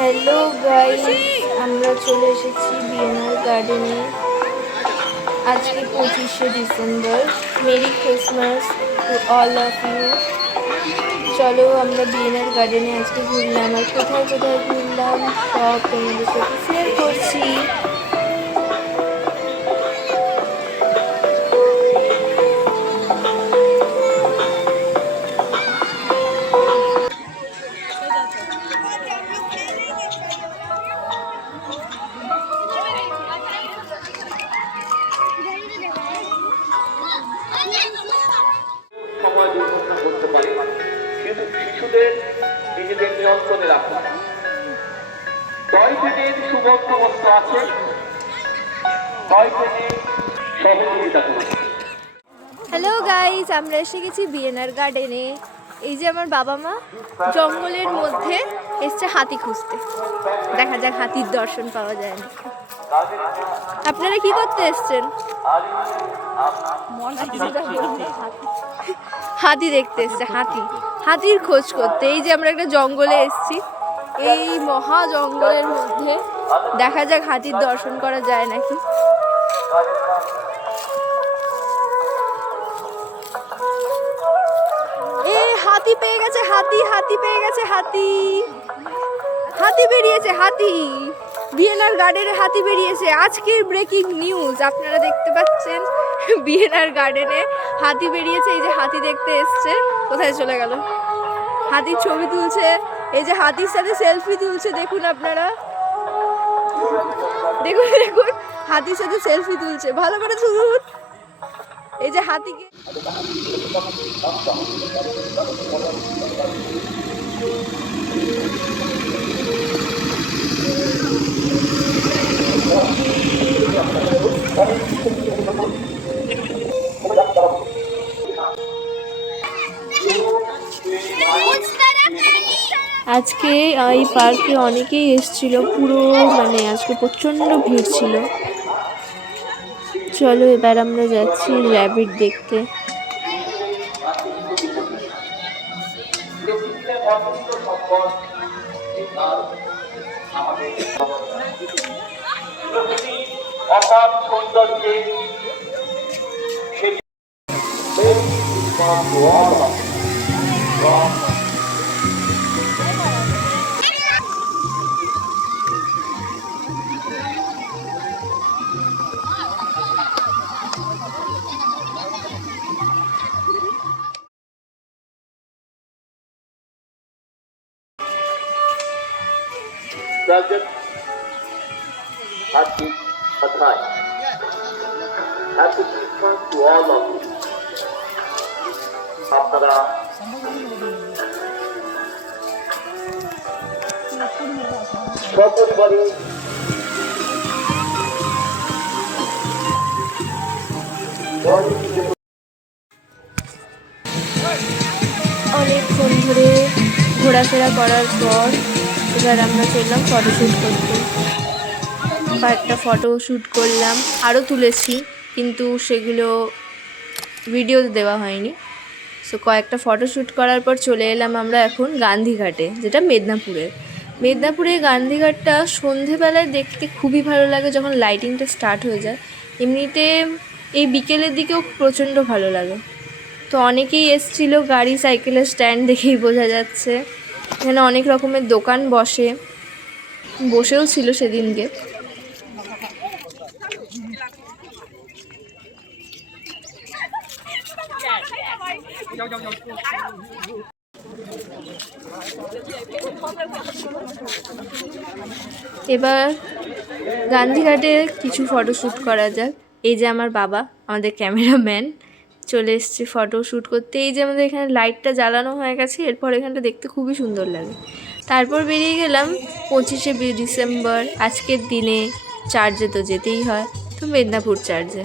Hello guys, আমরা চলে এসেছি বিএনআর গার্ডেনে। আজকে 25শে December. Merry Christmas to all of you. চলো আমরা বিএনআর গার্ডেনে আজকে ঘুরলাম, আর কোথায় কোথায় ঘুরলাম সব তোমাদের সাথে শেয়ার করছি। সময় দুর্ঘটনা করতে পারে, কিন্তু শিশুদের নিজেদের নিয়ন্ত্রণে রাখা। 10 দিনের সুবন্দোবস্ত আছে, 10 দিনের সহযোগিতা করুন। হ্যালো গাইস, আমরা এসে গেছি বিএনআর গার্ডেনে। এই যে আমার বাবা মা জঙ্গলের মধ্যে এসছে হাতি খুঁজতে। দেখা যাক হাতির দর্শন পাওয়া যায় না। আপনারা কি করতে এসছেন? হাতি দেখতে এসছে, হাতির খোঁজ করতে। এই যে আমরা একটা জঙ্গলে এসছি, এই মহা জঙ্গলের মধ্যে দেখা যাক হাতির দর্শন করা যায় নাকি। হাতি পেয়ে গেছে, হাতি পেয়ে গেছে, হাতি বেরিয়েছে, বিএনআর গার্ডেনে হাতি বেরিয়েছে। আজকের ব্রেকিং নিউজ আপনারা দেখতে পাচ্ছেন, বিএনআর গার্ডেনে হাতি বেরিয়েছে। এই যে হাতি দেখতে এসছে, কোথায় চলে গেল? হাতির ছবি তুলছে, এই যে হাতির সাথে সেলফি তুলছে। দেখুন আপনারা, দেখুন হাতির সাথে সেলফি তুলছে। ভালো করে তুলুন। এই যে হাতিকে আজকে এই পার্কে অনেকেই এসেছিল, পুরো আজকে প্রচণ্ড ভিড় ছিল। চলো এবার আমরা যাচ্ছি র্যাবিট দেখতে। অপার সৌন্দর্যে Present at this time. Happy Christmas to all of you. আপনারা সপরিবারে অনেকক্ষণ ধরে ঘোরাফেরা করার পর এবার আমরা চললাম ফটোশ্যুট করতে। কয়েকটা ফটো শ্যুট করলাম, আরও তুলেছি, কিন্তু সেগুলো ভিডিওতে দেওয়া হয়নি। সো কয়েকটা ফটোশ্যুট করার পর চলে এলাম আমরা এখন গান্ধীঘাটে, যেটা মেদিনীপুরে গান্ধীঘাটটা সন্ধেবেলায় দেখতে খুবই ভালো লাগে, যখন লাইটিংটা স্টার্ট হয়ে যায়। এমনিতে এই বিকেলের দিকেও প্রচণ্ড ভালো লাগে। তো অনেকেই এসছিল, গাড়ি সাইকেলের স্ট্যান্ড দেখেই বোঝা যাচ্ছে। এখানে অনেক রকমের দোকান বসেও ছিল সেদিনকে। এবার গান্ধীঘাটে কিছু ফটোশ্যুট করা যাক। এই যে আমার বাবা, আমাদের ক্যামেরাম্যান, চলে এসছে ফটো শ্যুট করতে। এই যে আমাদের এখানে লাইটটা জ্বালানো হয়ে গেছে, এরপর এখানটা দেখতে খুবই সুন্দর লাগে। তারপর বেরিয়ে গেলাম 25শে ডিসেম্বর আজকের দিনে চার্চে তো যেতেই হয়, তো মেদিনীপুর চার্চে।